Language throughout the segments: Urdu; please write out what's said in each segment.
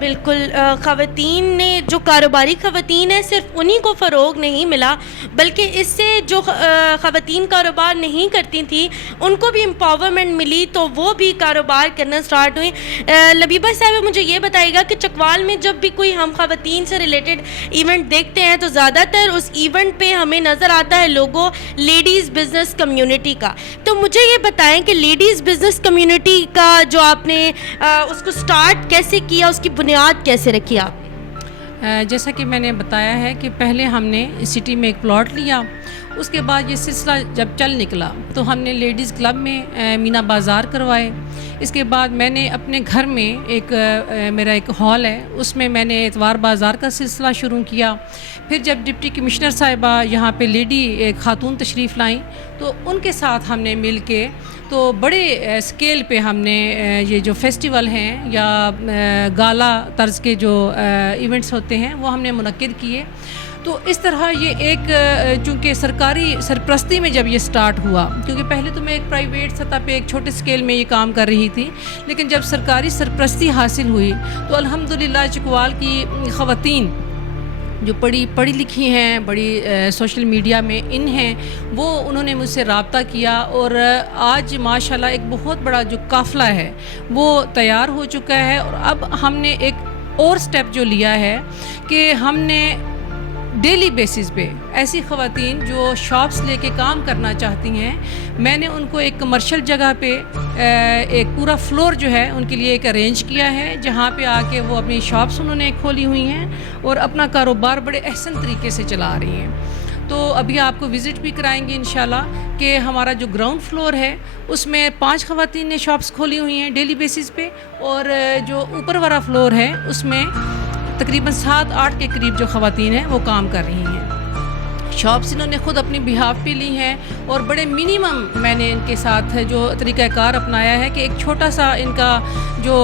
بالکل خواتین نے جو کاروباری خواتین ہیں صرف انہی کو فروغ نہیں ملا بلکہ اس سے جو خواتین کاروبار نہیں کرتی تھیں ان کو بھی امپاورمنٹ ملی تو وہ بھی کاروبار کرنا سٹارٹ ہوئی. لبیبہ صاحب مجھے یہ بتائیے گا کہ چکوال میں جب بھی کوئی ہم خواتین سے ریلیٹڈ ایونٹ دیکھتے ہیں تو زیادہ تر اس ایونٹ پہ ہمیں نظر آتا ہے لوگو لیڈیز بزنس کمیونٹی کا. تو مجھے یہ بتائیں کہ لیڈیز بزنس کمیونٹی کا جو آپ نے اس کو سٹارٹ کیسے کیا, اس کی بنیاد کیسے رکھی آپ نے؟ جیسا کہ میں نے بتایا ہے کہ پہلے ہم نے سٹی میں ایک پلاٹ لیا, اس کے بعد یہ سلسلہ جب چل نکلا تو ہم نے لیڈیز کلب میں مینا بازار کروائے. اس کے بعد میں نے اپنے گھر میں میرا ایک ہال ہے, اس میں میں نے اتوار بازار کا سلسلہ شروع کیا. پھر جب ڈپٹی کمشنر صاحبہ یہاں پہ لیڈی ایک خاتون تشریف لائیں تو ان کے ساتھ ہم نے مل کے تو بڑے اسکیل پہ ہم نے یہ جو فیسٹیول ہیں یا گالا طرز کے جو ایونٹس ہوتے ہیں وہ ہم نے منعقد کیے. تو اس طرح یہ ایک چونکہ سرکاری سرپرستی میں جب یہ سٹارٹ ہوا, کیونکہ پہلے تو میں ایک پرائیویٹ سطح پہ ایک چھوٹے اسکیل میں یہ کام کر رہی تھی, لیکن جب سرکاری سرپرستی حاصل ہوئی تو الحمدللہ چکوال کی خواتین جو پڑھی لکھی ہیں, بڑی سوشل میڈیا میں ان ہیں, وہ انہوں نے مجھ سے رابطہ کیا اور آج ماشاءاللہ ایک بہت بڑا جو قافلہ ہے وہ تیار ہو چکا ہے. اور اب ہم نے ایک اور سٹیپ جو لیا ہے کہ ہم نے ڈیلی بیسس پہ ایسی خواتین جو شاپس لے کے کام کرنا چاہتی ہیں, میں نے ان کو ایک کمرشل جگہ پہ ایک پورا فلور جو ہے ان کے لیے ایک ارینج کیا ہے, جہاں پہ آ کے وہ اپنی شاپس انہوں نے کھولی ہوئی ہیں اور اپنا کاروبار بڑے احسن طریقے سے چلا رہی ہیں. تو ابھی آپ کو وزٹ بھی کرائیں گے انشاءاللہ کہ ہمارا جو گراؤنڈ فلور ہے اس میں 5 خواتین نے شاپس کھولی ہوئی ہیں ڈیلی بیسس پہ, اور جو اوپر والا فلور ہے اس میں تقریباً 7-8 کے قریب جو خواتین ہیں وہ کام کر رہی ہیں. شاپس انہوں نے خود اپنی بہاف پہ لی ہیں اور بڑے منیمم میں نے ان کے ساتھ جو طریقہ کار اپنایا ہے کہ ایک چھوٹا سا ان کا جو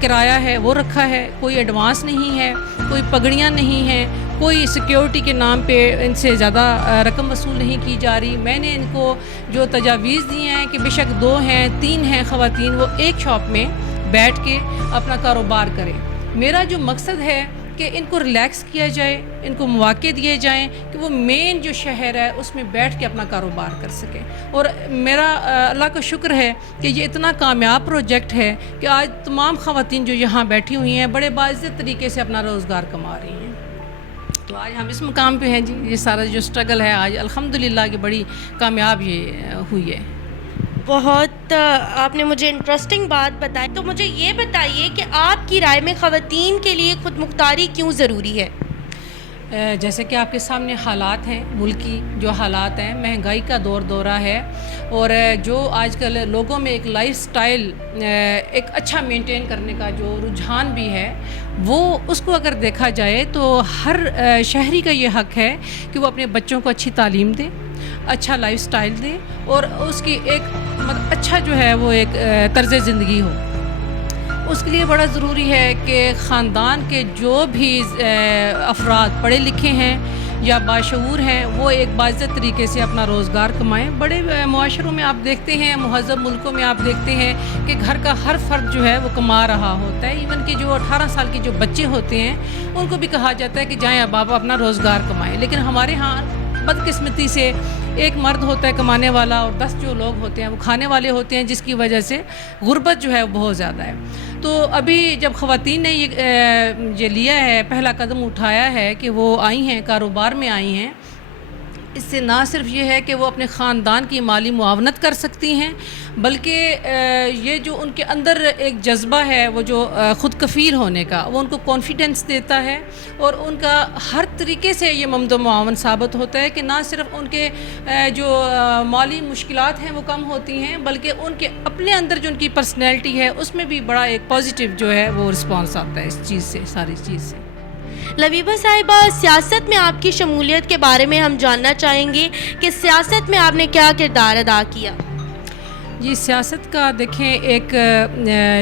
کرایہ ہے وہ رکھا ہے, کوئی ایڈوانس نہیں ہے, کوئی پگڑیاں نہیں ہیں, کوئی سیکیورٹی کے نام پہ ان سے زیادہ رقم وصول نہیں کی جا رہی. میں نے ان کو جو تجاویز دی ہیں کہ بے شک 2 ہیں 3 ہیں خواتین وہ ایک شاپ میں بیٹھ کے اپنا کاروبار کریں. میرا جو مقصد ہے کہ ان کو ریلیکس کیا جائے, ان کو مواقع دیے جائیں کہ وہ مین جو شہر ہے اس میں بیٹھ کے اپنا کاروبار کر سکیں. اور میرا اللہ کا شکر ہے کہ یہ اتنا کامیاب پروجیکٹ ہے کہ آج تمام خواتین جو یہاں بیٹھی ہوئی ہیں بڑے باعزت طریقے سے اپنا روزگار کما رہی ہیں. تو آج ہم اس مقام پہ ہیں جی. یہ سارا جو سٹرگل ہے آج الحمدللہ کہ بڑی کامیاب یہ ہوئی ہے. بہت آپ نے مجھے انٹرسٹنگ بات بتائی. تو مجھے یہ بتائیے کہ آپ کی رائے میں خواتین کے لیے خود مختاری کیوں ضروری ہے؟ جیسے کہ آپ کے سامنے حالات ہیں, ملکی جو حالات ہیں, مہنگائی کا دورہ ہے, اور جو آج کل لوگوں میں ایک لائف سٹائل ایک اچھا مینٹین کرنے کا جو رجحان بھی ہے, وہ اس کو اگر دیکھا جائے تو ہر شہری کا یہ حق ہے کہ وہ اپنے بچوں کو اچھی تعلیم دے, اچھا لائف سٹائل دے, اور اس کی ایک اچھا جو ہے وہ ایک طرز زندگی ہو. اس کے لیے بڑا ضروری ہے کہ خاندان کے جو بھی افراد پڑھے لکھے ہیں یا باشعور ہیں وہ ایک باعزت طریقے سے اپنا روزگار کمائیں. بڑے معاشروں میں آپ دیکھتے ہیں, مہذب ملکوں میں آپ دیکھتے ہیں کہ گھر کا ہر فرد جو ہے وہ کما رہا ہوتا ہے. ایون کہ جو 18 سال کے جو بچے ہوتے ہیں ان کو بھی کہا جاتا ہے کہ جائیں اب آپ اپنا روزگار کمائیں. لیکن ہمارے ہاں بدقسمتی سے ایک مرد ہوتا ہے کمانے والا اور 10 جو لوگ ہوتے ہیں وہ کھانے والے ہوتے ہیں, جس کی وجہ سے غربت جو ہے وہ بہت زیادہ ہے. تو ابھی جب خواتین نے یہ لیا ہے, پہلا قدم اٹھایا ہے کہ وہ آئی ہیں کاروبار میں آئی ہیں, اس سے نہ صرف یہ ہے کہ وہ اپنے خاندان کی مالی معاونت کر سکتی ہیں, بلکہ یہ جو ان کے اندر ایک جذبہ ہے وہ جو خود کفیل ہونے کا, وہ ان کو کانفیڈنس دیتا ہے, اور ان کا ہر طریقے سے یہ ممد و معاون ثابت ہوتا ہے کہ نہ صرف ان کے جو مالی مشکلات ہیں وہ کم ہوتی ہیں, بلکہ ان کے اپنے اندر جو ان کی پرسنالٹی ہے اس میں بھی بڑا ایک پازیٹیو جو ہے وہ رسپانس آتا ہے اس چیز سے, ساری چیز سے. لبیبہ صاحبہ, سیاست میں آپ کی شمولیت کے بارے میں ہم جاننا چاہیں گے کہ سیاست میں آپ نے کیا کردار ادا کیا؟ جی, سیاست کا دیکھیں ایک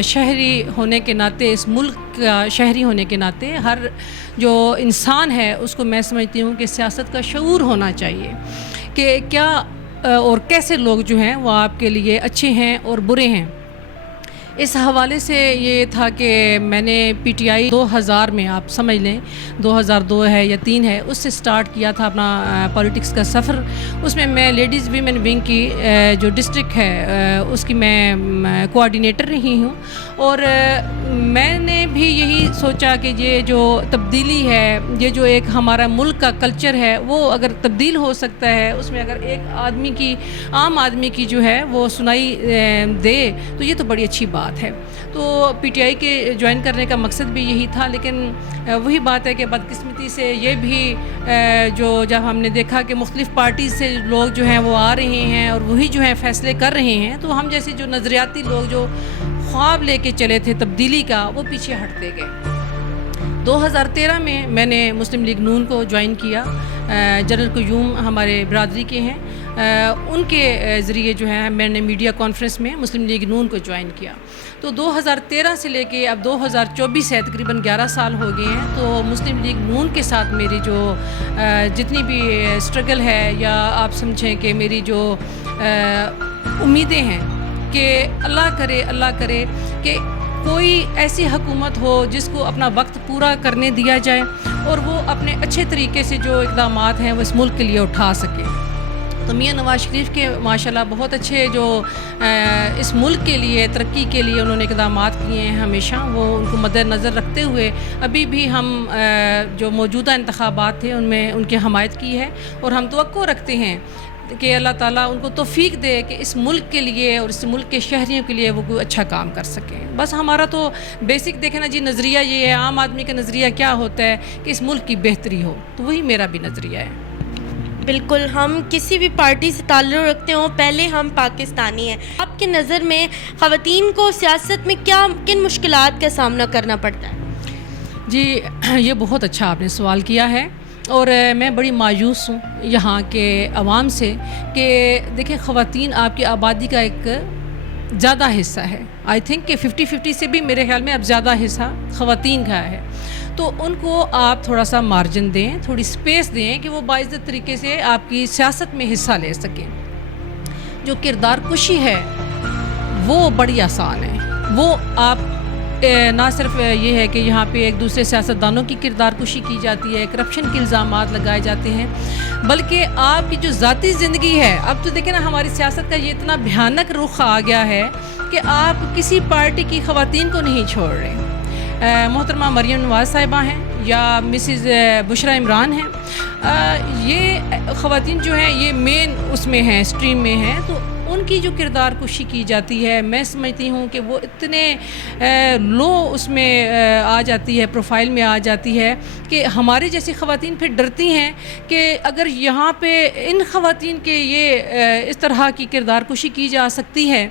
شہری ہونے کے ناطے, اس ملک کا شہری ہونے کے ناطے ہر جو انسان ہے اس کو میں سمجھتی ہوں کہ سیاست کا شعور ہونا چاہیے کہ کیا اور کیسے لوگ جو ہیں وہ آپ کے لیے اچھے ہیں اور برے ہیں. اس حوالے سے یہ تھا کہ میں نے پی ٹی آئی 2000 میں آپ سمجھ لیں 2002 ہے یا 3 ہے اس سے سٹارٹ کیا تھا اپنا پولیٹکس کا سفر. اس میں لیڈیز ویمن ونگ کی جو ڈسٹرکٹ ہے اس کی میں کوآرڈینیٹر رہی ہوں. اور میں نے بھی یہی سوچا کہ یہ جو تبدیلی ہے, یہ جو ایک ہمارا ملک کا کلچر ہے وہ اگر تبدیل ہو سکتا ہے, اس میں اگر ایک آدمی کی عام آدمی کی جو ہے وہ سنائی دے تو یہ تو بڑی اچھی بات ہے. تو پی ٹی آئی کے جوائن کرنے کا مقصد بھی یہی تھا. لیکن وہی بات ہے کہ بدقسمتی سے یہ بھی جو جب ہم نے دیکھا کہ مختلف پارٹیز سے لوگ جو ہیں وہ آ رہے ہیں اور وہی جو ہیں فیصلے کر رہے ہیں, تو ہم جیسے جو نظریاتی لوگ جو خواب لے کے چلے تھے تبدیلی کا, وہ پیچھے ہٹتے گئے. 2013 میں نے مسلم لیگ نون کو جوائن کیا. جنرل قیوم ہمارے برادری کے ہیں, ان کے ذریعے جو ہے میں نے میڈیا کانفرنس میں مسلم لیگ نون کو جوائن کیا. تو 2013 سے لے کے اب 2024 ہے, تقریباً 11 سال ہو گئے ہیں. تو مسلم لیگ نون کے ساتھ میری جو جتنی بھی اسٹرگل ہے, یا آپ سمجھیں کہ میری جو امیدیں ہیں کہ اللہ کرے کہ کوئی ایسی حکومت ہو جس کو اپنا وقت پورا کرنے دیا جائے اور وہ اپنے اچھے طریقے سے جو اقدامات ہیں وہ اس ملک کے لیے اٹھا سکے. تو میاں نواز شریف کے ماشاءاللہ بہت اچھے جو اس ملک کے لیے ترقی کے لیے انہوں نے اقدامات کیے ہیں ہمیشہ, وہ ان کو مد نظر رکھتے ہوئے ابھی بھی ہم جو موجودہ انتخابات تھے ان میں ان کی حمایت کی ہے. اور ہم توقع رکھتے ہیں کہ اللہ تعالیٰ ان کو توفیق دے کہ اس ملک کے لیے اور اس ملک کے شہریوں کے لیے وہ کوئی اچھا کام کر سکیں. بس ہمارا تو بیسک دیکھیں نا جی نظریہ یہ ہے, عام آدمی کا نظریہ کیا ہوتا ہے کہ اس ملک کی بہتری ہو, تو وہی میرا بھی نظریہ ہے. بالکل, ہم کسی بھی پارٹی سے تعلق رکھتے ہوں, پہلے ہم پاکستانی ہیں. آپ کی نظر میں خواتین کو سیاست میں کن مشکلات کا سامنا کرنا پڑتا ہے؟ جی یہ بہت اچھا آپ نے سوال کیا ہے, اور میں بڑی مایوس ہوں یہاں کے عوام سے کہ دیکھیں خواتین آپ کی آبادی کا ایک زیادہ حصہ ہے. آئی تھنک کہ 50-50 سے بھی میرے خیال میں اب زیادہ حصہ خواتین کا ہے. تو ان کو آپ تھوڑا سا مارجن دیں, تھوڑی سپیس دیں کہ وہ باعزت طریقے سے آپ کی سیاست میں حصہ لے سکیں. جو کردار کشی ہے وہ بڑی آسان ہے. وہ آپ نہ صرف یہ ہے کہ یہاں پہ ایک دوسرے سیاستدانوں کی کردار کشی کی جاتی ہے, کرپشن کے الزامات لگائے جاتے ہیں, بلکہ آپ کی جو ذاتی زندگی ہے, اب تو دیکھیں نا ہماری سیاست کا یہ اتنا بھیانک رخ آ گیا ہے کہ آپ کسی پارٹی کی خواتین کو نہیں چھوڑ رہے. محترمہ مریم نواز صاحبہ ہیں یا مسز بشرا عمران ہیں, یہ خواتین جو ہیں یہ مین اس میں ہیں, اسٹریم میں ہیں. تو ان کی جو کردار کشی کی جاتی ہے, میں سمجھتی ہوں کہ وہ اتنے لو اس میں آ جاتی ہے, پروفائل میں آ جاتی ہے کہ ہماری جیسی خواتین پھر ڈرتی ہیں کہ اگر یہاں پہ ان خواتین کے یہ اس طرح کی کردار کشی کی جا سکتی ہے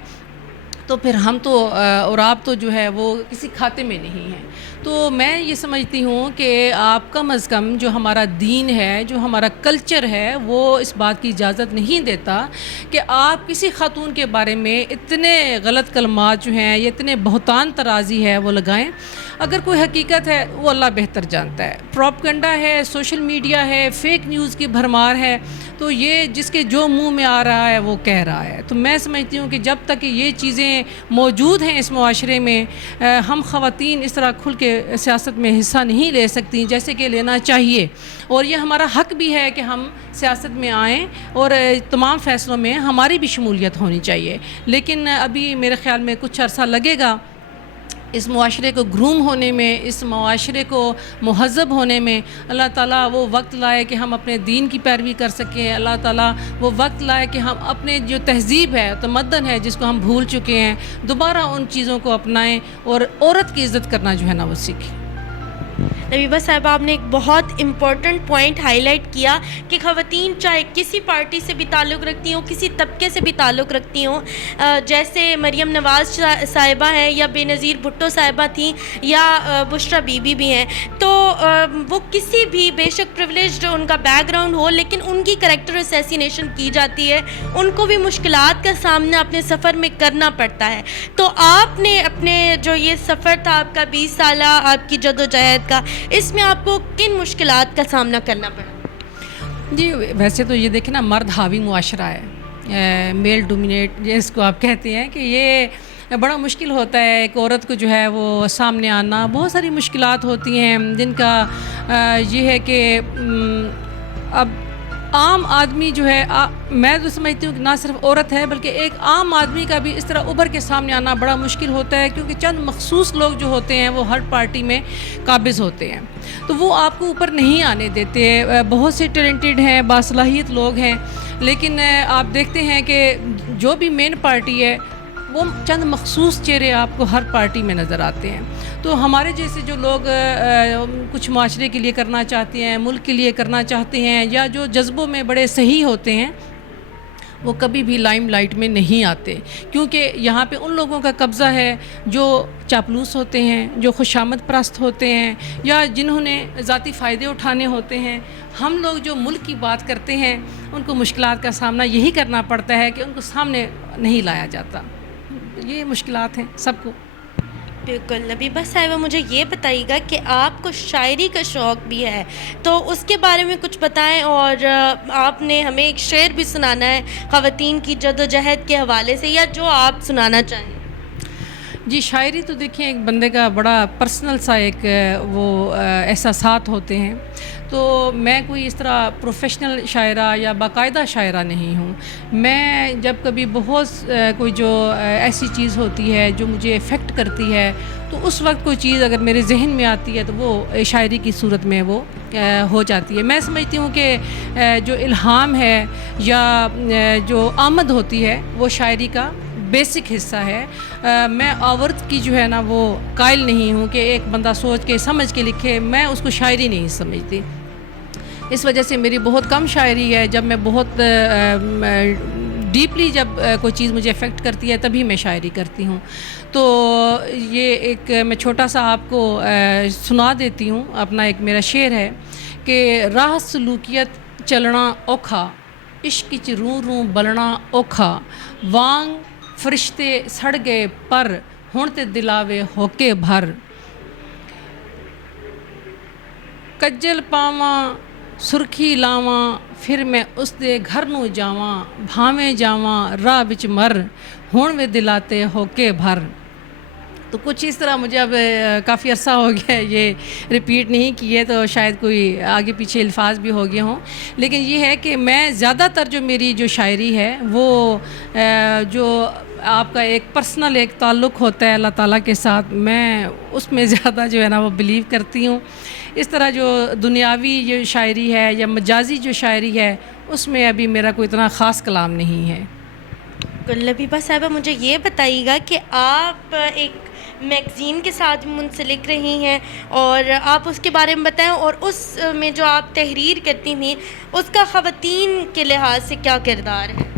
تو پھر ہم تو اور آپ تو جو ہے وہ کسی کھاتے میں نہیں ہیں. تو میں یہ سمجھتی ہوں کہ آپ کم از کم جو ہمارا دین ہے, جو ہمارا کلچر ہے, وہ اس بات کی اجازت نہیں دیتا کہ آپ کسی خاتون کے بارے میں اتنے غلط کلمات جو ہیں, یہ اتنے بہتان ترازی ہے وہ لگائیں. اگر کوئی حقیقت ہے وہ اللہ بہتر جانتا ہے. پروپیگنڈا ہے, سوشل میڈیا ہے, فیک نیوز کی بھرمار ہے, تو یہ جس کے جو منہ میں آ رہا ہے وہ کہہ رہا ہے. تو میں سمجھتی ہوں کہ جب تک یہ چیزیں موجود ہیں اس معاشرے میں, ہم خواتین اس طرح کھل کے سیاست میں حصہ نہیں لے سکتی جیسے کہ لینا چاہیے. اور یہ ہمارا حق بھی ہے کہ ہم سیاست میں آئیں اور تمام فیصلوں میں ہماری بھی شمولیت ہونی چاہیے. لیکن ابھی میرے خیال میں کچھ عرصہ لگے گا اس معاشرے کو گروم ہونے میں, اس معاشرے کو مہذب ہونے میں. اللہ تعالیٰ وہ وقت لائے کہ ہم اپنے دین کی پیروی کر سکیں. اللہ تعالیٰ وہ وقت لائے کہ ہم اپنے جو تہذیب ہے, تمدن ہے, جس کو ہم بھول چکے ہیں, دوبارہ ان چیزوں کو اپنائیں اور عورت کی عزت کرنا جو ہے نا وہ سیکھیں. لبیبہ صاحبہ, آپ نے ایک بہت امپورٹنٹ پوائنٹ ہائی لائٹ کیا کہ خواتین چاہے کسی پارٹی سے بھی تعلق رکھتی ہوں, کسی طبقے سے بھی تعلق رکھتی ہوں, جیسے مریم نواز صاحبہ ہیں یا بے نظیر بھٹو صاحبہ تھیں یا بشرا بی بی بھی ہیں, تو وہ کسی بھی بے شک پریولیجڈ ان کا بیک گراؤنڈ ہو, لیکن ان کی کریکٹر اسیسینیشن کی جاتی ہے, ان کو بھی مشکلات کا سامنا اپنے سفر میں کرنا پڑتا ہے. تو آپ نے اپنے جو یہ سفر تھا آپ کا 20 سالہ آپ کی جدوجہد کا, اس میں آپ کو کن مشکلات کا سامنا کرنا پڑا؟ جی ویسے تو یہ دیکھیں نا, مرد حاوی معاشرہ ہے, میل ڈومینیٹ جس کو آپ کہتے ہیں, کہ یہ بڑا مشکل ہوتا ہے ایک عورت کو جو ہے وہ سامنے آنا. بہت ساری مشکلات ہوتی ہیں جن کا یہ ہے کہ اب عام آدمی جو ہے میں تو سمجھتی ہوں کہ نہ صرف عورت ہے بلکہ ایک عام آدمی کا بھی اس طرح ابھر کے سامنے آنا بڑا مشکل ہوتا ہے, کیونکہ چند مخصوص لوگ جو ہوتے ہیں وہ ہر پارٹی میں قابض ہوتے ہیں, تو وہ آپ کو اوپر نہیں آنے دیتے. بہت سے ٹیلنٹڈ ہیں, باصلاحیت لوگ ہیں, لیکن آپ دیکھتے ہیں کہ جو بھی مین پارٹی ہے وہ چند مخصوص چہرے آپ کو ہر پارٹی میں نظر آتے ہیں. تو ہمارے جیسے جو لوگ کچھ معاشرے کے لیے کرنا چاہتے ہیں, ملک کے لیے کرنا چاہتے ہیں, یا جو جذبوں میں بڑے صحیح ہوتے ہیں, وہ کبھی بھی لائم لائٹ میں نہیں آتے, کیونکہ یہاں پہ ان لوگوں کا قبضہ ہے جو چاپلوس ہوتے ہیں, جو خوشامد پرست ہوتے ہیں, یا جنہوں نے ذاتی فائدے اٹھانے ہوتے ہیں. ہم لوگ جو ملک کی بات کرتے ہیں ان کو مشکلات کا سامنا یہی کرنا پڑتا ہے کہ ان کو سامنے نہیں لایا جاتا. یہ مشکلات ہیں سب کو. بالکل. لبیبہ صاحبہ, مجھے یہ بتائیے گا کہ آپ کو شاعری کا شوق بھی ہے, تو اس کے بارے میں کچھ بتائیں, اور آپ نے ہمیں ایک شعر بھی سنانا ہے خواتین کی جدوجہد کے حوالے سے, یا جو آپ سنانا چاہیں. جی, شاعری تو دیکھیں ایک بندے کا بڑا پرسنل سا ایک وہ احساسات ہوتے ہیں. تو میں کوئی اس طرح پروفیشنل شاعرہ یا باقاعدہ شاعرہ نہیں ہوں. میں جب کبھی بہت کوئی جو ایسی چیز ہوتی ہے جو مجھے افیکٹ کرتی ہے, تو اس وقت کوئی چیز اگر میرے ذہن میں آتی ہے تو وہ شاعری کی صورت میں وہ ہو جاتی ہے. میں سمجھتی ہوں کہ جو الہام ہے یا جو آمد ہوتی ہے وہ شاعری کا بیسک حصہ ہے. میں آورت کی جو ہے نا وہ قائل نہیں ہوں کہ ایک بندہ سوچ کے سمجھ کے لکھے, میں اس کو شاعری نہیں سمجھتی. اس وجہ سے میری بہت کم شاعری ہے. جب میں بہت ڈیپلی جب کوئی چیز مجھے افیکٹ کرتی ہے تبھی میں شاعری کرتی ہوں. تو یہ ایک میں چھوٹا سا آپ کو سنا دیتی ہوں. اپنا ایک میرا شعر ہے کہ راہ سلوکیت چلنا اوکھا, عشق چ روں روں بلنا اوکھا, وانگ فرشتے سڑ گئے پر ہن تے دلاوے ہو کے بھر, کجل پاواں سرخی لاواں پھر میں اس دے گھر نو جاواں, بھاویں جاواں راہ وچ مر ہن وے دلاتے ہو کے بھر. تو کچھ اس طرح مجھے اب کافی عرصہ ہو گیا یہ ریپیٹ نہیں کیے, تو شاید کوئی آگے پیچھے الفاظ بھی ہو گئے ہوں. لیکن یہ ہے کہ میں زیادہ تر جو میری جو شاعری ہے وہ جو آپ کا ایک پرسنل ایک تعلق ہوتا ہے اللہ تعالیٰ کے ساتھ, میں اس میں زیادہ جو ہے نا وہ بلیو کرتی ہوں. اس طرح جو دنیاوی جو شاعری ہے یا مجازی جو شاعری ہے اس میں ابھی میرا کوئی اتنا خاص کلام نہیں ہے. لبیبہ صاحبہ, مجھے یہ بتائیے گا کہ آپ ایک میگزین کے ساتھ منسلک رہی ہیں, اور آپ اس کے بارے میں بتائیں, اور اس میں جو آپ تحریر کرتی تھیں اس کا خواتین کے لحاظ سے کیا کردار ہے؟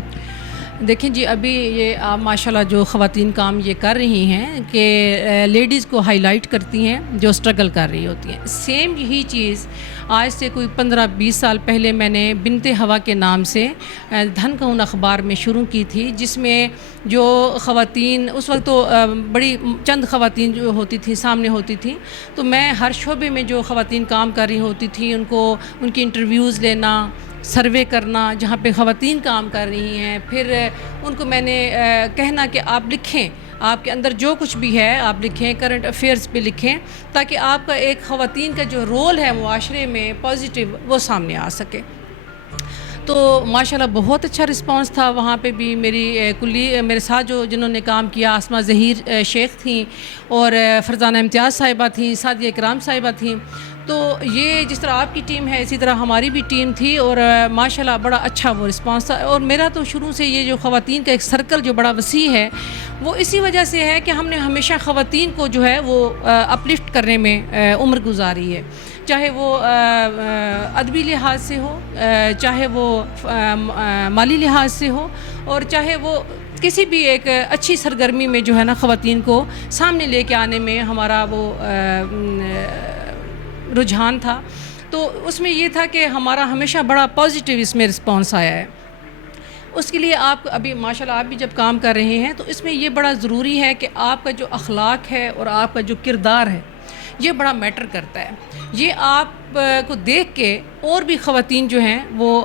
دیکھیں جی, ابھی یہ آپ ماشاءاللہ جو خواتین کام یہ کر رہی ہیں کہ لیڈیز کو ہائی لائٹ کرتی ہیں جو سٹرگل کر رہی ہوتی ہیں. سیم یہی چیز آج سے کوئی 15-20 سال پہلے میں نے بنت ہوا کے نام سے دھن کہون اخبار میں شروع کی تھی, جس میں جو خواتین اس وقت تو بڑی چند خواتین جو ہوتی تھیں سامنے ہوتی تھیں, تو میں ہر شعبے میں جو خواتین کام کر رہی ہوتی تھیں ان کو ان کی انٹرویوز لینا, سروے کرنا جہاں پہ خواتین کام کر رہی ہیں, پھر ان کو میں نے کہنا کہ آپ لکھیں, آپ کے اندر جو کچھ بھی ہے آپ لکھیں, کرنٹ افیئرز پہ لکھیں, تاکہ آپ کا ایک خواتین کا جو رول ہے معاشرے میں پازیٹیو وہ سامنے آ سکے. تو ماشاءاللہ بہت اچھا رسپانس تھا. وہاں پہ بھی میری میرے ساتھ جو جنہوں نے کام کیا, آسمہ ظہیر شیخ تھیں, اور فرزانہ امتیاز صاحبہ تھیں, سعدیہ اکرام صاحبہ تھیں. تو یہ جس طرح آپ کی ٹیم ہے اسی طرح ہماری بھی ٹیم تھی, اور ماشاءاللہ بڑا اچھا وہ رسپانس تھا. اور میرا تو شروع سے یہ جو خواتین کا ایک سرکل جو بڑا وسیع ہے وہ اسی وجہ سے ہے کہ ہم نے ہمیشہ خواتین کو جو ہے وہ اپلفٹ کرنے میں عمر گزاری ہے, چاہے وہ ادبی لحاظ سے ہو, چاہے وہ مالی لحاظ سے ہو, اور چاہے وہ کسی بھی ایک اچھی سرگرمی میں جو ہے نا خواتین کو سامنے لے کے آنے میں ہمارا وہ رجحان تھا. تو اس میں یہ تھا کہ ہمارا ہمیشہ بڑا پازیٹیو اس میں رسپانس آیا ہے. اس کے لیے آپ ابھی ماشاءاللہ آپ بھی جب کام کر رہے ہیں تو اس میں یہ بڑا ضروری ہے کہ آپ کا جو اخلاق ہے اور آپ کا جو کردار ہے یہ بڑا میٹر کرتا ہے. یہ آپ کو دیکھ کے اور بھی خواتین جو ہیں وہ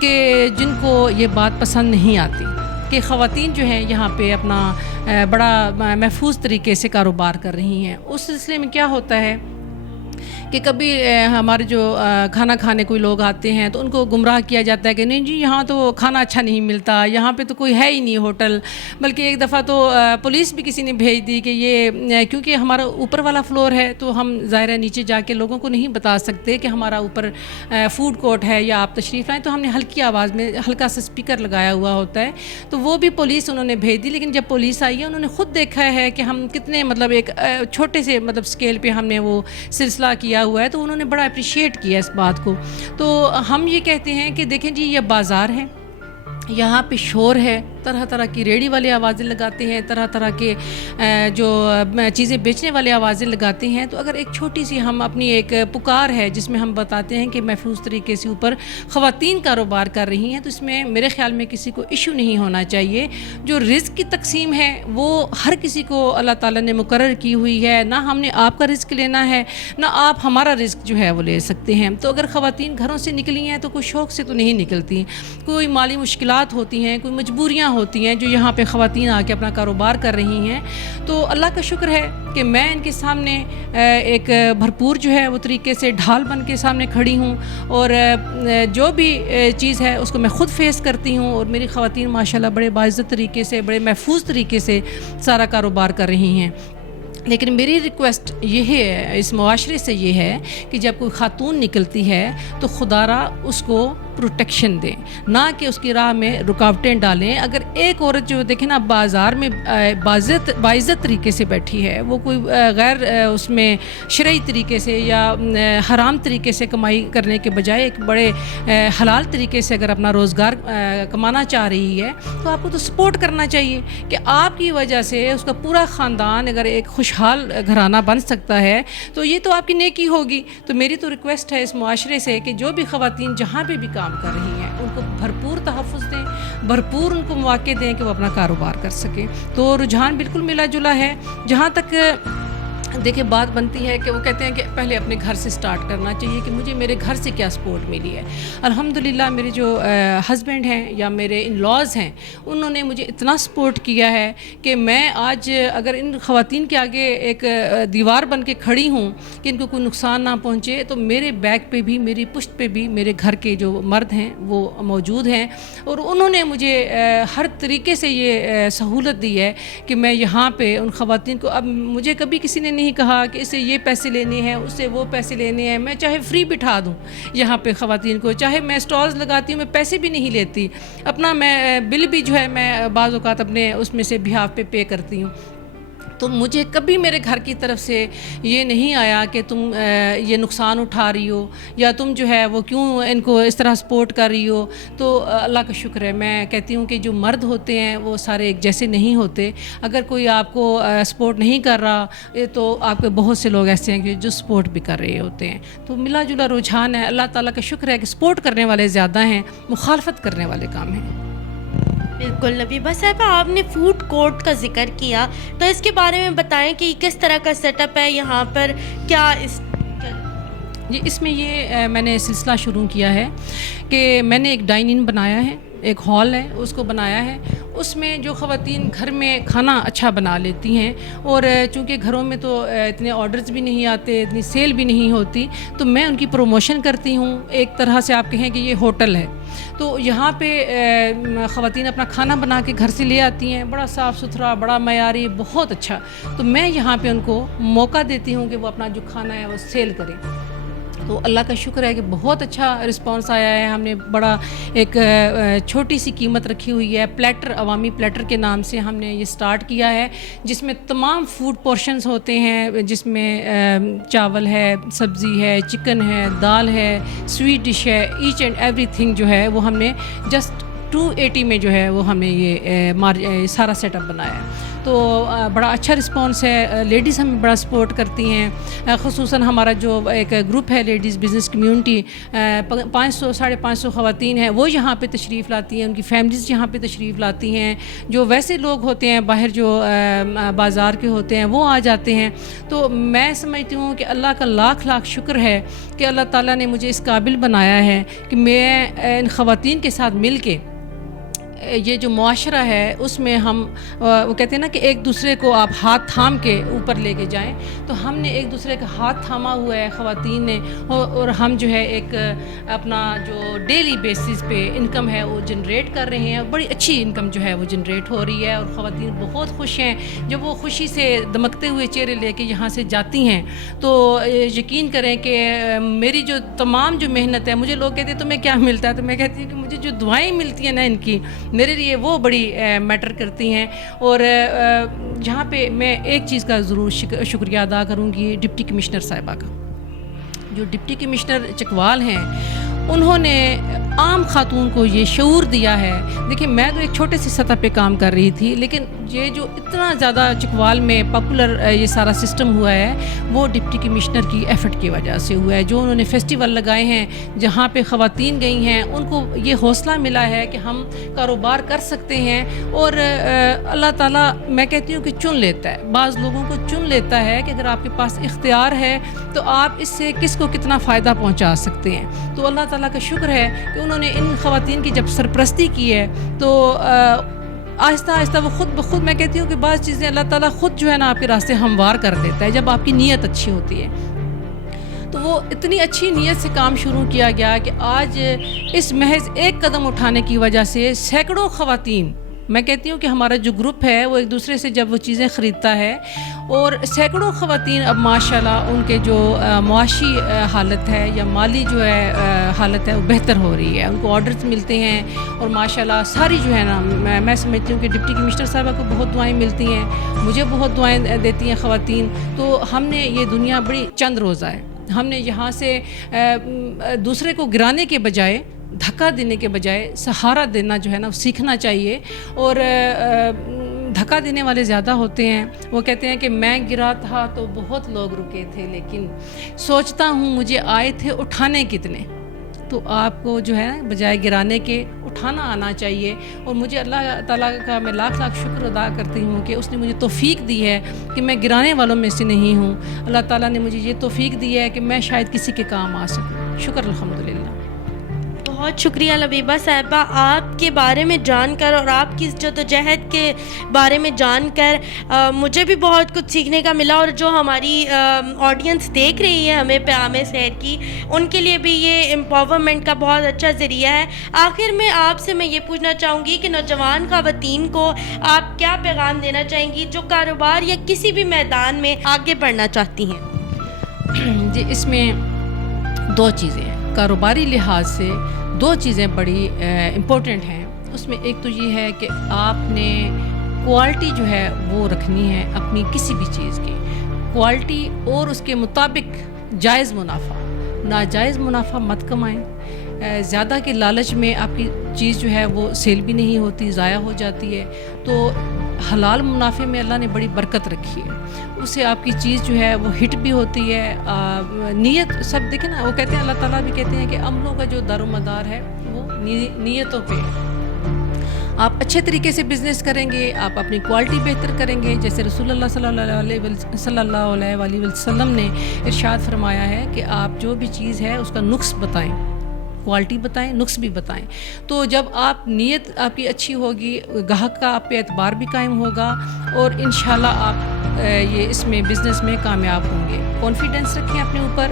کہ جن کو یہ بات پسند نہیں آتی کہ خواتین جو ہیں یہاں پہ اپنا بڑا محفوظ طریقے سے کاروبار کر رہی ہیں. اس سلسلے میں کیا ہوتا ہے کہ کبھی ہمارے جو کھانا کھانے کوئی لوگ آتے ہیں تو ان کو گمراہ کیا جاتا ہے کہ نہیں جی یہاں تو کھانا اچھا نہیں ملتا, یہاں پہ تو کوئی ہے ہی نہیں ہوٹل. بلکہ ایک دفعہ تو پولیس بھی کسی نے بھیج دی کہ یہ کیونکہ ہمارا اوپر والا فلور ہے تو ہم ظاہر ہے نیچے جا کے لوگوں کو نہیں بتا سکتے کہ ہمارا اوپر فوڈ کورٹ ہے یا آپ تشریف لائیں, تو ہم نے ہلکی آواز میں ہلکا سا اسپیکر لگایا ہوا ہوتا ہے, تو وہ بھی پولیس انہوں نے بھیج دی. لیکن جب پولیس آئی ہے انہوں نے خود دیکھا ہے کہ ہم کتنے مطلب ایک چھوٹے سے مطلب اسکیل پہ ہم نے وہ سلسلہ کیا ہوا ہے, تو انہوں نے بڑا اپریشیٹ کیا اس بات کو. تو ہم یہ کہتے ہیں کہ دیکھیں جی یہ بازار ہے, یہاں پہ شور ہے, طرح طرح کی ریڑھی والے آوازیں لگاتے ہیں, طرح طرح کے جو چیزیں بیچنے والے آوازیں لگاتے ہیں. تو اگر ایک چھوٹی سی ہم اپنی ایک پکار ہے جس میں ہم بتاتے ہیں کہ محفوظ طریقے سے اوپر خواتین کاروبار کر رہی ہیں, تو اس میں میرے خیال میں کسی کو ایشو نہیں ہونا چاہیے. جو رزق کی تقسیم ہے وہ ہر کسی کو اللہ تعالیٰ نے مقرر کی ہوئی ہے, نہ ہم نے آپ کا رزق لینا ہے نہ آپ ہمارا رزق جو ہے وہ لے سکتے ہیں. تو اگر خواتین گھروں سے نکلی ہیں تو کوئی شوق سے تو نہیں نکلتی, کوئی مالی مشکلات ہوتی ہیں, کوئی مجبوریاں ہوتی ہیں جو یہاں پہ خواتین آ کے اپنا کاروبار کر رہی ہیں. تو اللہ کا شکر ہے کہ میں ان کے سامنے ایک بھرپور جو ہے وہ طریقے سے ڈھال بن کے سامنے کھڑی ہوں, اور جو بھی چیز ہے اس کو میں خود فیس کرتی ہوں, اور میری خواتین ماشاءاللہ بڑے باعزت طریقے سے بڑے محفوظ طریقے سے سارا کاروبار کر رہی ہیں. لیکن میری ریکویسٹ یہ ہے اس معاشرے سے یہ ہے کہ جب کوئی خاتون نکلتی ہے تو خدا را اس کو پروٹیکشن دیں, نہ کہ اس کی راہ میں رکاوٹیں ڈالیں. اگر ایک عورت جو دیکھیں نا بازار میں باعزت طریقے سے بیٹھی ہے, وہ کوئی غیر اس میں شرعی طریقے سے یا حرام طریقے سے کمائی کرنے کے بجائے ایک بڑے حلال طریقے سے اگر اپنا روزگار کمانا چاہ رہی ہے, تو آپ کو تو سپورٹ کرنا چاہیے کہ آپ کی وجہ سے اس کا پورا خاندان اگر ایک خوشحال گھرانہ بن سکتا ہے تو یہ تو آپ کی نیکی ہوگی. تو میری تو ریکویسٹ ہے اس معاشرے سے کہ جو بھی خواتین جہاں پہ بھی کام کر رہی ہیں ان کو بھرپور تحفظ دیں, بھرپور ان کو مواقع دیں کہ وہ اپنا کاروبار کر سکیں. تو رجحان بالکل ملا جلا ہے. جہاں تک دیکھیں بات بنتی ہے کہ وہ کہتے ہیں کہ پہلے اپنے گھر سے سٹارٹ کرنا چاہیے کہ مجھے میرے گھر سے کیا سپورٹ ملی ہے. الحمدللہ میرے جو ہسبینڈ ہیں یا میرے ان لاز ہیں انہوں نے مجھے اتنا سپورٹ کیا ہے کہ میں آج اگر ان خواتین کے آگے ایک دیوار بن کے کھڑی ہوں کہ ان کو کوئی نقصان نہ پہنچے, تو میرے بیک پہ بھی میری پشت پہ بھی میرے گھر کے جو مرد ہیں وہ موجود ہیں, اور انہوں نے مجھے ہر طریقے سے یہ سہولت دی ہے کہ میں یہاں پہ ان خواتین کو, اب مجھے کبھی کسی نے نہیں کہا کہ اس سے یہ پیسے لینے ہیں اس سے وہ پیسے لینے ہیں. میں چاہے فری بٹھا دوں یہاں پہ خواتین کو, چاہے میں سٹالز لگاتی ہوں, میں پیسے بھی نہیں لیتی, اپنا میں بل بھی جو ہے میں بعض اوقات اپنے اس میں سے بہاف پے کرتی ہوں. تو مجھے کبھی میرے گھر کی طرف سے یہ نہیں آیا کہ تم یہ نقصان اٹھا رہی ہو یا تم جو ہے وہ کیوں ان کو اس طرح سپورٹ کر رہی ہو. تو اللہ کا شکر ہے. میں کہتی ہوں کہ جو مرد ہوتے ہیں وہ سارے ایک جیسے نہیں ہوتے. اگر کوئی آپ کو سپورٹ نہیں کر رہا تو آپ کے بہت سے لوگ ایسے ہیں کہ جو سپورٹ بھی کر رہے ہوتے ہیں. تو ملا جلا رجحان ہے. اللہ تعالیٰ کا شکر ہے کہ سپورٹ کرنے والے زیادہ ہیں, مخالفت کرنے والے کام ہیں. بالکل. لبیبہ صاحبہ آپ نے فوڈ کورٹ کا ذکر کیا, تو اس کے بارے میں بتائیں کہ کس طرح کا سیٹ اپ ہے یہاں پر, کیا جی اس میں یہ میں نے سلسلہ شروع کیا ہے کہ میں نے ایک ڈائن بنایا ہے, ایک ہال ہے اس کو بنایا ہے. اس میں جو خواتین گھر میں کھانا اچھا بنا لیتی ہیں, اور چونکہ گھروں میں تو اتنے آرڈرز بھی نہیں آتے, اتنی سیل بھی نہیں ہوتی, تو میں ان کی پروموشن کرتی ہوں. ایک طرح سے آپ کہیں کہ یہ ہوٹل ہے, تو یہاں پہ خواتین اپنا کھانا بنا کے گھر سے لے آتی ہیں, بڑا صاف ستھرا, بڑا معیاری, بہت اچھا. تو میں یہاں پہ ان کو موقع دیتی ہوں کہ وہ اپنا جو کھانا ہے وہ سیل کریں. تو اللہ کا شکر ہے کہ بہت اچھا رسپانس آیا ہے. ہم نے بڑا ایک چھوٹی سی قیمت رکھی ہوئی ہے, پلیٹر, عوامی پلیٹر کے نام سے ہم نے یہ سٹارٹ کیا ہے, جس میں تمام فوڈ پورشنز ہوتے ہیں, جس میں چاول ہے, سبزی ہے, چکن ہے, دال ہے, سویٹ ڈش ہے, ایچ اینڈ ایوری تھنگ جو ہے وہ ہم نے جسٹ 280 میں جو ہے وہ ہم نے یہ سارا سیٹ اپ بنایا ہے. تو بڑا اچھا رسپانس ہے. لیڈیز ہمیں بڑا سپورٹ کرتی ہیں, خصوصاً ہمارا جو ایک گروپ ہے لیڈیز بزنس کمیونٹی, 500 550 خواتین ہیں, وہ یہاں پہ تشریف لاتی ہیں, ان کی فیملیز یہاں پہ تشریف لاتی ہیں. جو ویسے لوگ ہوتے ہیں باہر جو بازار کے ہوتے ہیں وہ آ جاتے ہیں. تو میں سمجھتی ہوں کہ اللہ کا لاکھ لاکھ شکر ہے کہ اللہ تعالیٰ نے مجھے اس قابل بنایا ہے کہ میں ان خواتین کے ساتھ مل کے یہ جو معاشرہ ہے اس میں ہم وہ کہتے ہیں نا کہ ایک دوسرے کو آپ ہاتھ تھام کے اوپر لے کے جائیں, تو ہم نے ایک دوسرے کا ہاتھ تھاما ہوا ہے خواتین نے, اور ہم جو ہے ایک اپنا جو ڈیلی بیسس پہ انکم ہے وہ جنریٹ کر رہے ہیں. بڑی اچھی انکم جو ہے وہ جنریٹ ہو رہی ہے, اور خواتین بہت خوش ہیں. جب وہ خوشی سے دمکتے ہوئے چہرے لے کے یہاں سے جاتی ہیں تو یقین کریں کہ میری جو تمام جو محنت ہے, مجھے لوگ کہتے ہیں تمہیں کیا ملتا ہے, تو میں کہتی ہوں کہ مجھے جو دعائیں ملتی ہیں نا ان کی, میرے لیے وہ بڑی میٹر کرتی ہیں. اور جہاں پہ میں ایک چیز کا ضرور شکریہ ادا کروں گی ڈپٹی کمشنر صاحبہ کا. جو ڈپٹی کمشنر چکوال ہیں انہوں نے عام خاتون کو یہ شعور دیا ہے. دیکھیں میں تو ایک چھوٹے سے سطح پہ کام کر رہی تھی, لیکن یہ جو اتنا زیادہ چکوال میں پاپولر یہ سارا سسٹم ہوا ہے وہ ڈپٹی کمشنر کی ایفرٹ کی وجہ سے ہوا ہے. جو انہوں نے فیسٹیول لگائے ہیں جہاں پہ خواتین گئی ہیں, ان کو یہ حوصلہ ملا ہے کہ ہم کاروبار کر سکتے ہیں. اور اللہ تعالیٰ میں کہتی ہوں کہ چن لیتا ہے, بعض لوگوں کو چن لیتا ہے کہ اگر آپ کے پاس اختیار ہے تو آپ اس سے کس کو کتنا فائدہ پہنچا سکتے ہیں. تو اللہ تعالیٰ کا شکر ہے کہ انہوں نے ان خواتین کی جب سرپرستی کی ہے تو آہستہ آہستہ وہ خود بخود, میں کہتی ہوں کہ بعض چیزیں اللہ تعالیٰ خود جو ہے نا آپ کے راستے ہموار کر دیتا ہے جب آپ کی نیت اچھی ہوتی ہے. تو وہ اتنی اچھی نیت سے کام شروع کیا گیا کہ آج اس محض ایک قدم اٹھانے کی وجہ سے سینکڑوں خواتین, میں کہتی ہوں کہ ہمارا جو گروپ ہے وہ ایک دوسرے سے جب وہ چیزیں خریدتا ہے, اور سینکڑوں خواتین اب ماشاءاللہ ان کے جو معاشی حالت ہے یا مالی جو ہے حالت ہے وہ بہتر ہو رہی ہے, ان کو آرڈرز ملتے ہیں. اور ماشاءاللہ ساری جو ہے نا میں سمجھتی ہوں کہ ڈپٹی کمشنر صاحبہ کو بہت دعائیں ملتی ہیں, مجھے بہت دعائیں دیتی ہیں خواتین. تو ہم نے یہ دنیا بڑی چند روزہ ہے, ہم نے یہاں سے دوسرے کو گرانے کے بجائے, دھکا دینے کے بجائے سہارا دینا جو ہے نا سیکھنا چاہیے. اور دھکا دینے والے زیادہ ہوتے ہیں, وہ کہتے ہیں کہ میں گرا تھا تو بہت لوگ رکے تھے, لیکن سوچتا ہوں مجھے آئے تھے اٹھانے کتنے. تو آپ کو جو ہے بجائے گرانے کے اٹھانا آنا چاہیے. اور مجھے اللہ تعالیٰ کا میں لاکھ لاکھ شکر ادا کرتی ہوں کہ اس نے مجھے توفیق دی ہے کہ میں گرانے والوں میں سے نہیں ہوں. اللہ تعالیٰ نے مجھے یہ توفیق دی ہے کہ میں شاید کسی کے کام آ سکوں. شکر الحمدللہ. بہت شکریہ لبیبہ صاحبہ, آپ کے بارے میں جان کر اور آپ کی جدوجہد کے بارے میں جان کر مجھے بھی بہت کچھ سیکھنے کا ملا, اور جو ہماری آڈینس دیکھ رہی ہے ہمیں پیام سحر کی, ان کے لیے بھی یہ امپاورمنٹ کا بہت اچھا ذریعہ ہے. آخر میں آپ سے میں یہ پوچھنا چاہوں گی کہ نوجوان خواتین کو آپ کیا پیغام دینا چاہیں گی جو کاروبار یا کسی بھی میدان میں آگے بڑھنا چاہتی ہیں؟ جی اس میں دو چیزیں ہیں. کاروباری لحاظ سے دو چیزیں بڑی امپورٹنٹ ہیں. اس میں ایک تو یہ ہے کہ آپ نے کوالٹی جو ہے وہ رکھنی ہے اپنی کسی بھی چیز کی کوالٹی, اور اس کے مطابق جائز منافع. ناجائز منافع مت کمائیں. زیادہ کے لالچ میں آپ کی چیز جو ہے وہ سیل بھی نہیں ہوتی, ضائع ہو جاتی ہے. تو حلال منافع میں اللہ نے بڑی برکت رکھی ہے, اس سے آپ کی چیز جو ہے وہ ہٹ بھی ہوتی ہے. نیت سب دیکھیں نا, وہ کہتے ہیں اللہ تعالیٰ بھی کہتے ہیں کہ عملوں کا جو دار و مدار ہے وہ نیتوں پہ. آپ اچھے طریقے سے بزنس کریں گے, آپ اپنی کوالٹی بہتر کریں گے. جیسے رسول اللہ صلی اللہ علیہ وآلہ وسلم نے ارشاد فرمایا ہے کہ آپ جو بھی چیز ہے اس کا نقص بتائیں, کوالٹی بتائیں, نقص بھی بتائیں. تو جب آپ نیت آپ کی اچھی ہوگی, گاہک کا آپ پہ اعتبار بھی قائم ہوگا, اور انشاءاللہ آپ یہ اس میں بزنس میں کامیاب ہوں گے. کانفیڈنس رکھیں اپنے اوپر,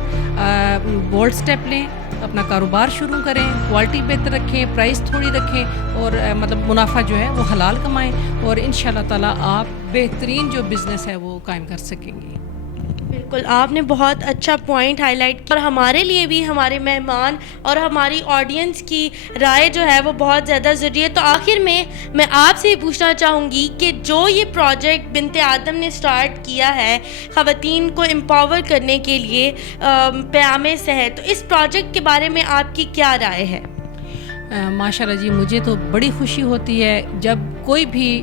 بولڈ سٹیپ لیں, اپنا کاروبار شروع کریں, کوالٹی بہتر رکھیں, پرائس تھوڑی رکھیں, اور مطلب منافع جو ہے وہ حلال کمائیں, اور انشاءاللہ تعالیٰ آپ بہترین جو بزنس ہے وہ قائم کر سکیں گے. بالکل, آپ نے بہت اچھا پوائنٹ ہائی لائٹ کیا, اور ہمارے لیے بھی ہمارے مہمان اور ہماری آڈینس کی رائے جو ہے وہ بہت زیادہ ضروری ہے. تو آخر میں آپ سے یہ پوچھنا چاہوں گی کہ جو یہ پروجیکٹ بنت آدم نے سٹارٹ کیا ہے خواتین کو امپاور کرنے کے لیے پیام سحر, تو اس پروجیکٹ کے بارے میں آپ کی کیا رائے ہے؟ ماشاءاللہ جی, مجھے تو بڑی خوشی ہوتی ہے جب کوئی بھی